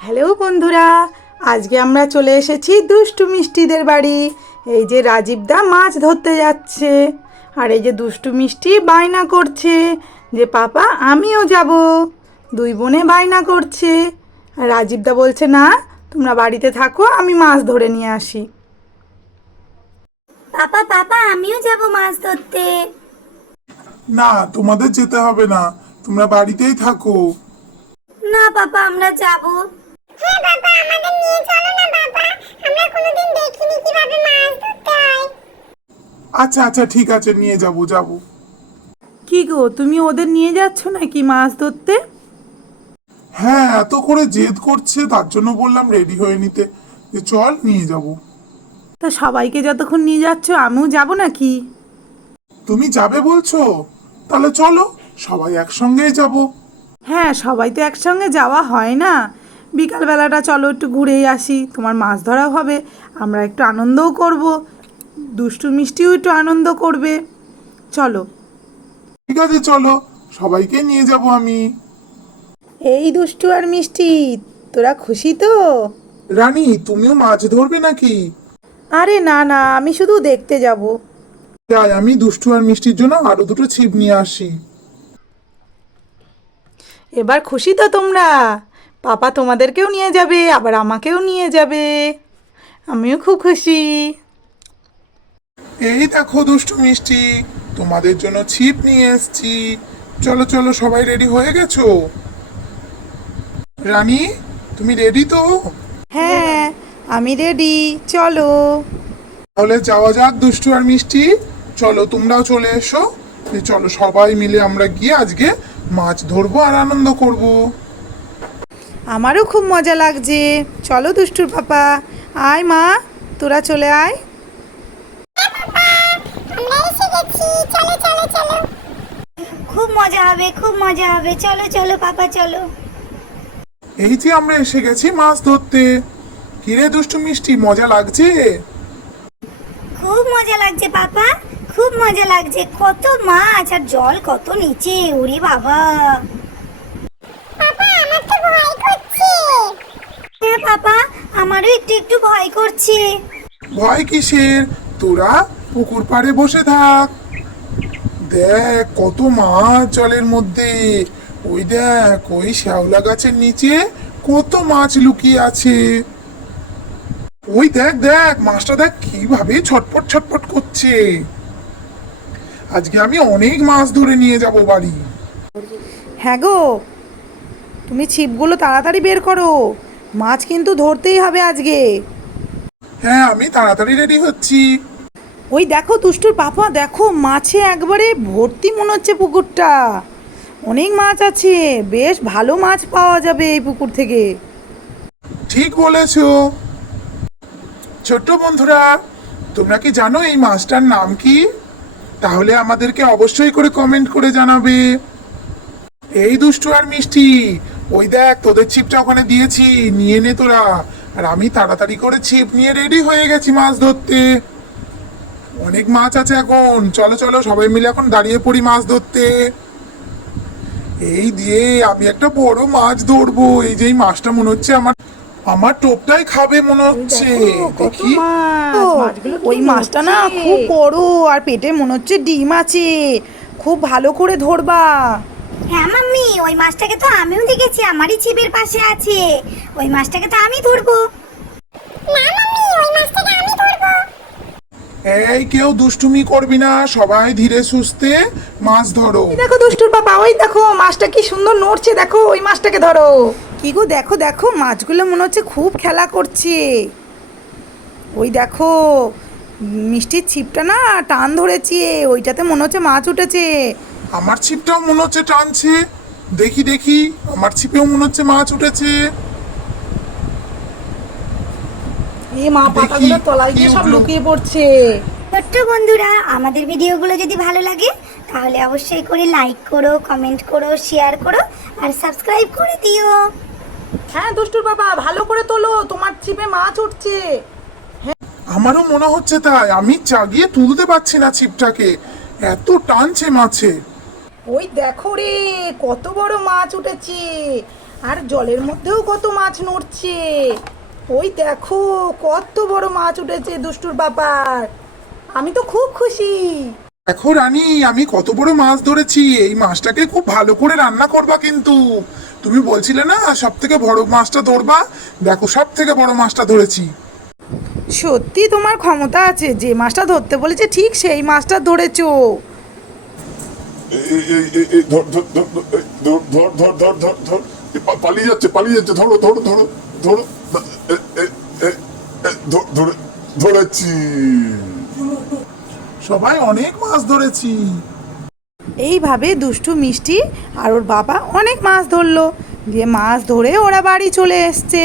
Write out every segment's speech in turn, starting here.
Hello বন্ধুরা, আজকে আমরা চলে এসেছি দুষ্টু মিষ্টিদের বাড়ি। এই যে রাজীবদা মাছ ধরতে যাচ্ছে, আর এই যে দুষ্টু মিষ্টি বায়না করছে যে পাপা আমিও যাব। দুই বোনে বায়না করছে, আর রাজীবদা বলছে না, তোমরা বাড়িতে থাকো, আমি মাছ ধরে নিয়ে আসি। পাপা পাপা আমিও যাব মাছ ধরতে। না, তোমাদের যেতে হবে না, তোমরা বাড়িতেই থাকো। না পাপা আমরা যাব। হ্যাঁ বাবা আমাদের নিয়ে চলো না বাবা, আমরা কোনোদিন দেখিনি কিভাবে মাছ ধরতে হয়। আচ্ছা আচ্ছা ঠিক আছে, নিয়ে যাব। কি গো, তুমি ওদের নিয়ে যাচ্ছ নাকি মাছ ধরতে? হ্যাঁ, এত করে জেদ করছে, তার জন্য বললাম রেডি হয়ে নিতে, যে চল নিয়ে যাব। তা সবাইকে যতক্ষণ নিয়ে যাচ্ছ আমিও যাব নাকি? তুমি যাবে বলছো, তাহলে চলো সবাই একসঙ্গেই যাব। হ্যাঁ, সবাই তো একসঙ্গে যাওয়া হয় না। বিকালবেলাটা চলো একটু ঘুরেই আসি, তোমার মাছ ধরাও হবে, আমরা একটু আনন্দও করব, দুষ্টু মিষ্টিও একটু আনন্দ করবে। চলো। ঠিক আছে চলো, সবাইকে নিয়ে যাব আমি। এই দুষ্টু আর মিষ্টি, তোরা খুশি তো? রানী, তুমিও মাছ ধরবে নাকি? আরে না না, আমি শুধু দেখতে যাব। যাই, আমি দুষ্টু আর মিষ্টির জন্য আরো দুটো ছিপ নিয়ে আসি। এবার খুশি তো তোমরা? পাপা তোমাদেরকেও নিয়ে যাবে, আবার আমাকেও নিয়ে যাবে, আমিও খুব খুশি। এই দেখো দুষ্টু মিষ্টি, তোমাদের জন্য ছিপ নিয়ে এসেছি। চলো চলো, সবাই রেডি হয়ে গেছো? রানী, তুমি রেডি তো? হ্যাঁ, আমি রেডি, চলো। তাহলে যাওয়া যাক দুষ্টু আর মিষ্টি। চলো তোমরাও চলে এসো। চলো সবাই মিলে আমরা গিয়ে আজকে মাছ ধরবো আর আনন্দ করব। আমারও খুব মজা লাগছে। চলো দুষ্টুর পাপা, আয় মা, তোরা চলে আয়। আমরা এসে গেছি, চলো চলো চলো। খুব মজা হবে, খুব মজা হবে, চলো চলো পাপা চলো। এই যে আমরা এসে গেছি মাছ ধরতে। কিরে দুষ্টু মিষ্টি, মজা লাগছে? খুব মজা লাগছে পাপা, খুব মজা লাগছে। কত মাছ আর জল কত নিচে, ওরে বাবা। পাপা আমার তো ভয় করছে। হ্যাঁ পাপা, আমারও একটু একটু ভয় করছে। ভয় কিসের, তোরা পুকুর পাড়ে বসে থাক। দেখ কত মাছ জলের মধ্যে। ওই দেখ, ওই শ্যাওলা গাছের নিচে কত মাছ লুকিয়ে আছে। ওই দেখ দেখ, মাছটা দেখ কিভাবে ছটপট ছটপট করছে। আজকে আমি অনেক মাছ ধরে নিয়ে যাব বাড়ি। হ্যাঁ গো, তুমি ছিপগুলো তাড়াতাড়ি বের করো, মাছ কিন্তু ধরতেই হবে আজকে। হ্যাঁ, আমি তাড়াতাড়ি রেডি হচ্ছি। ওই দেখো দুষ্টুর পাপা, দেখো মাছে একবারে ভর্তি মনে হচ্ছে পুকুরটা। অনেক মাছ আছে, বেশ ভালো মাছ পাওয়া যাবে এই পুকুর থেকে। ঠিক বলেছো। ছোট্ট বন্ধুরা, তোমরা কি জানো এই মাছটার নাম কি? তাহলে আমাদেরকে অবশ্যই করে কমেন্ট করে জানাবে। এই দুষ্টু আর মিষ্টি, ওই দেখ তোদের ছিপটা ওখানে দিয়েছি, নিয়ে নে তোরা। আর আমি তাড়াতাড়ি করে ছিপ নিয়ে রেডি হয়ে গেছি মাছ ধরতে। অনেক মাছ আছে এখন, চলো চলো সবাই মিলে এখন দাঁড়িয়ে পড়ি মাছ ধরতে। এই দিয়ে আমি একটা বড় মাছ ধরবো। এই যে এই মাছটা মনে হচ্ছে আমার আমার টোপটাই খাবে মনে হচ্ছে। দেখি। ওই মাছটা না খুব বড়, আর পেটে মনে হচ্ছে ডিম আছে, খুব ভালো করে ধরবা। হ্যাঁ মাম্মি, ওই মাছটাকে তো আমিও দেখেছি, আমারই ছিপের পাশে আছে। ওই মাছটাকে তো আমি ধরবো। না মাম্মি, ওই মাছটাকে আমি ধরবো। এই কেউ দুষ্টুমি করবি না, সবাই ধীরে সুস্থে মাছ ধরো। এই দেখো দুষ্টুর বাবা, ওই দেখো মাছটা কি সুন্দর নড়ছে, দেখো ওই মাছটাকে ধরো। কি গো, দেখো দেখো মাছগুলো মনে হচ্ছে খুব খেলা করছে। ওই দেখো মিষ্টির ছিপটা না টান ধরেছে, ওইটাতে মনে হচ্ছে মাছ উঠেছে। আমার ছিপটাও মনে হচ্ছে টানছে। দেখি দেখি, আমার ছিপেও মনে হচ্ছে মাছ উঠেছে। এই মা, দেখি, পাতাগুলো তলায় গিয়ে কি সব উঠলো? লুকিয়ে পড়ছে। ছোট্ট বন্ধুরা, আমাদের ভিডিওগুলো যদি ভালো লাগে তাহলে অবশ্যই করে লাইক করো, কমেন্ট করো, শেয়ার করো আর সাবস্ক্রাইব করে দিও। হ্যাঁ দুষ্টুর বাবা, ভালো করে তোলো, তোমার ছিপে মাছ উঠছে। আমারও মনে হচ্ছে তাই, আমি চাগিয়ে তুলতে পারছি না ছিপটাকে, এত টানছে মাছে। ওই দেখো রে, কত বড় মাছ উঠেছে। আর জলের মধ্যেও কত মাছ নড়ছে। ওই দেখো কত বড় মাছ উঠেছে দুষ্টুর বাবার। আমি তো খুব খুশি। দেখো রানী, আমি কত বড় মাছ ধরেছি। এই মাছটাকে খুব ভালো করে রান্না করবা কিন্তু। তুমি বলছিলে না সব থেকে বড় মাছটা ধরবা, দেখো সব থেকে বড় মাছটা ধরেছি। সত্যি তোমার ক্ষমতা আছে, যে মাছটা ধরতে বলেছে ঠিক সেই মাছটা ধরেছো। ধর ধর ধর ধর ধর ধর ধর ধর ধর পালিয়ে যাচ্ছে ধরো ধরো ধরো ধরো ধরেছি। সবাই অনেক মাছ ধরেছি। এইভাবে দুষ্টু মিষ্টি আর ওর বাবা অনেক মাছ ধরলো, দিয়ে মাছ ধরে ওরা বাড়ি চলে এসছে।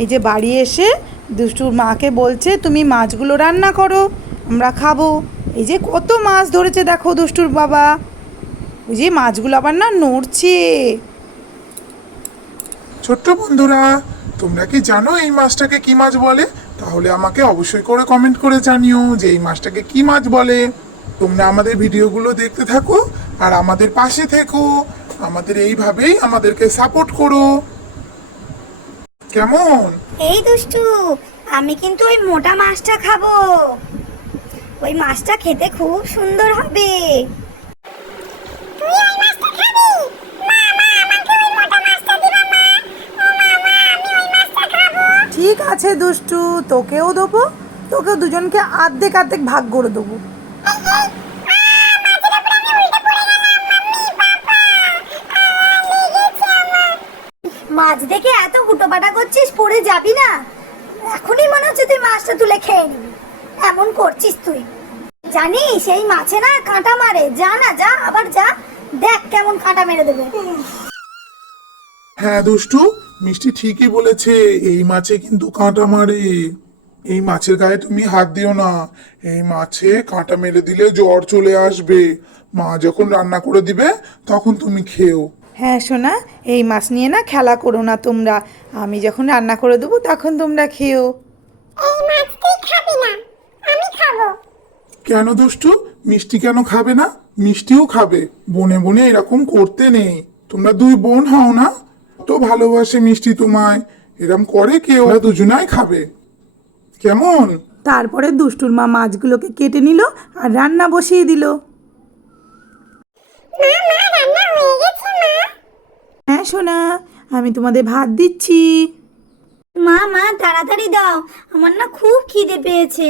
এই যে বাড়ি এসে দুষ্টুর মাকে বলছে তুমি মাছগুলো রান্না করো, আমরা খাবো। এই যে কত মাছ ধরেছে দেখো দুষ্টুর বাবা। ওই যে মাছগুলো আবার না নড়ছে। ছোট্ট বন্ধুরা, তোমরা কি জানো এই মাছটাকে কি মাছ বলে? তাহলে আমাকে অবশ্যই করে কমেন্ট করে জানিও যে এই মাছটাকে কি মাছ বলে। তোমরা আমাদের ভিডিওগুলো দেখতে থাকো আর আমাদের পাশে থেকো। আমাদের এইভাবেই আমাদেরকে সাপোর্ট করো, কেমন? এই দুষ্টু, আমি কিন্তু ওই মোটা মাছটা খাবো। ওই মাছটা খেতে খুব সুন্দর হবে। তুই ওই মাছটা খাবি? মা মা আমাকে ওই মোটা মাছটা দিবা মা। ও মা মা, আমি ওই মাছটা খাবো। ঠিক আছে দুষ্টু, তোকেও দেবো, তোকে দুজনকে অর্ধেক অর্ধেক ভাগ করে দেবো। মাছ দেখে এত হুটোপাটা করছিস, পড়ে যাবি না? এখনই মনে হচ্ছে তুই মাছটা তুলে খেয়ে নিবি, এমন করছিস তুই। জানিস এই মাছে না কাঁটা মারে। যা না যা, আবার যা, দেখ কেমন কাঁটা মেরে দেবে। হ্যাঁ দুষ্টু, মিষ্টি ঠিকই বলেছে, এই মাছে কিন্তু কাঁটা মারে। এই মাছের গায়ে তুমি হাত দিও না, এই মাছে কাঁটা মেরে দিলে জ্বর চলে আসবে। মা যখন রান্না করে দিবে তখন তুমি খেও। হ্যাঁ সোনা, এই মাছ নিয়ে না খেলা করো না তোমরা। আমি যখন রান্না করে দেবো তখন তোমরা খেও। এই মাছ তুই খাবি না, আমি খাবো। কেন দুষ্টু, মিষ্টি কেন খাবে না? মিষ্টিও খাবে। বনে বনে এরকম করতে নেই। তোমরা দুই বোন হও না? তো ভালোবাসে মিষ্টি তোমায়, এরকম করে কেউ? ওরা দুজনাই খাবে, কেমন? তারপরে দুষ্টুর মা মাছগুলোকে কেটে নিল আর রান্না বসিয়ে দিল। মা মা, রান্না হয়ে গেছে মা। হ্যাঁ সোনা, আমি তোমাদের ভাত দিচ্ছি। মা মা, তাড়াতাড়ি দাও, আমার না খুব খিদে পেয়েছে।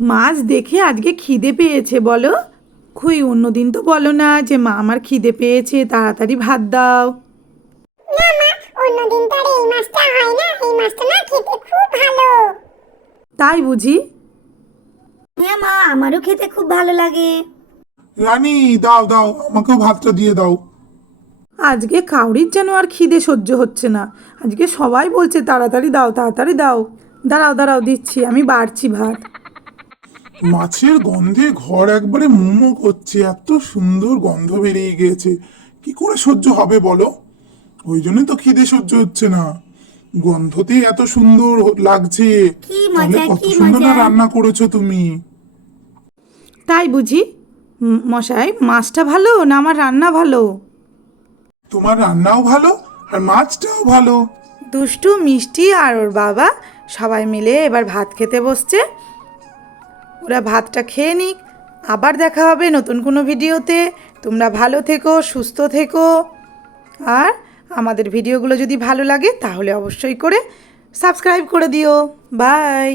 মাছ দেখে আজকে খিদে পেয়েছে বলো? অন্যদিন তো বলো না যে মা আমার খিদে পেয়েছে, তাড়াতাড়ি ভাত দাও। না মা, অন্যদিন তো আর এই মাছটা হয় না। এই মাছটা না খেতে খুব ভালো। তাই বুঝি? হ্যাঁ মা, আমারও খেতে খুব ভালো লাগে। রানী, দাও দাও, আমাকেও ভাতটা দিয়ে দাও। আজকে কাউরির যেন আর খিদে সহ্য হচ্ছে না। আজকে সবাই বলছে তাড়াতাড়ি দাও তাড়াতাড়ি দাও। দাঁড়াও দাঁড়াও, দিচ্ছি, আমি বাড়ছি ভাত। মাছের গন্ধে ঘর একবারে মোমো করছে, এত সুন্দর গন্ধ বেরিয়ে গিয়েছে। কি করে সহ্য হবে বলো? ওই জন্যই তো খিদে সহ্য হচ্ছে না। গন্ধতেই এত সুন্দর লাগছে। কি তাহলে মজা, কত কি সুন্দর না মজা। রান্না করেছো তুমি। তাই বুঝি? মশাই, মাছটা ভালো না আমার রান্না ভালো? তোমার রান্নাও ভালো আর মাছটাও ভালো। দুষ্টু মিষ্টি আর ওর বাবা সবাই মিলে এবার ভাত খেতে বসছে। ওরা ভাতটা খেয়ে নিক, আবার দেখা হবে নতুন কোনো ভিডিওতে। তোমরা ভালো থেকো, সুস্থ থেকো। আর আমাদের ভিডিওগুলো যদি ভালো লাগে তাহলে অবশ্যই করে সাবস্ক্রাইব করে দিও। বাই।